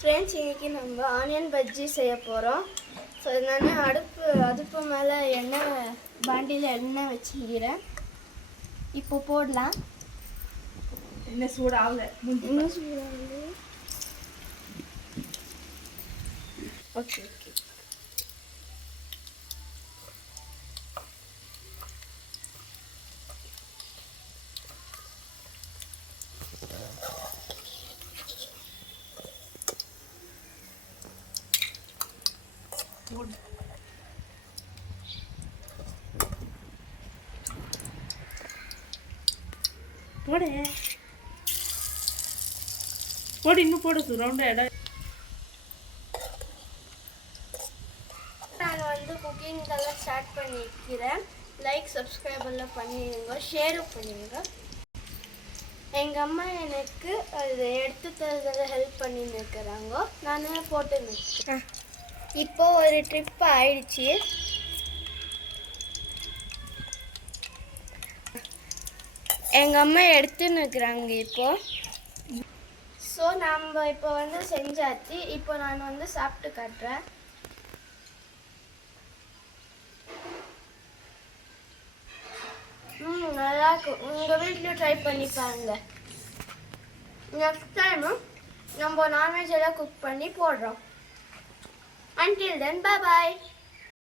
Friends, இன்றைக்கி நம்ம onion bajji செய்ய போகிறோம். ஸோ நான் அடுப்பு மேலே பாண்டியில் எண்ணெய் வச்சுக்கிறேன். இப்போ போடலாம். என்ன சூடாகல, இன்னும் சூடாகல. Okay okay. போடு இன்னும் போடு ரவுண்டா இடம். நான் குக்கிங்கெல்லாம் ஸ்டார்ட் பண்ணிக்கிறேன். லைக் சப்ஸ்கிரைப் எல்லாம் பண்ணிடுங்க, ஷேரும் பண்ணிடுங்க. எங்கள் அம்மா எனக்கு அது எடுத்து தரதில் ஹெல்ப் பண்ணின்னு இருக்கிறாங்க. நான் போட்டு நிற்கிறேன். இப்போ ஒரு ட்ரிப் ஆயிடுச்சு. எங்கள் அம்மா எடுத்துன்னு இருக்கிறாங்க இப்போ. ஸோ நம்ம இப்போ செஞ்சாச்சு. இப்போ நான் சாப்பிட்டு காட்டுறேன். நல்லா இருக்கும். உங்கள் வீட்லேயும் ட்ரை பண்ணி பாருங்க. நெக்ஸ்ட் டைமும் நம்ம நான்வெஜ் எல்லாம் குக் பண்ணி போடுறோம். Until then, bye bye.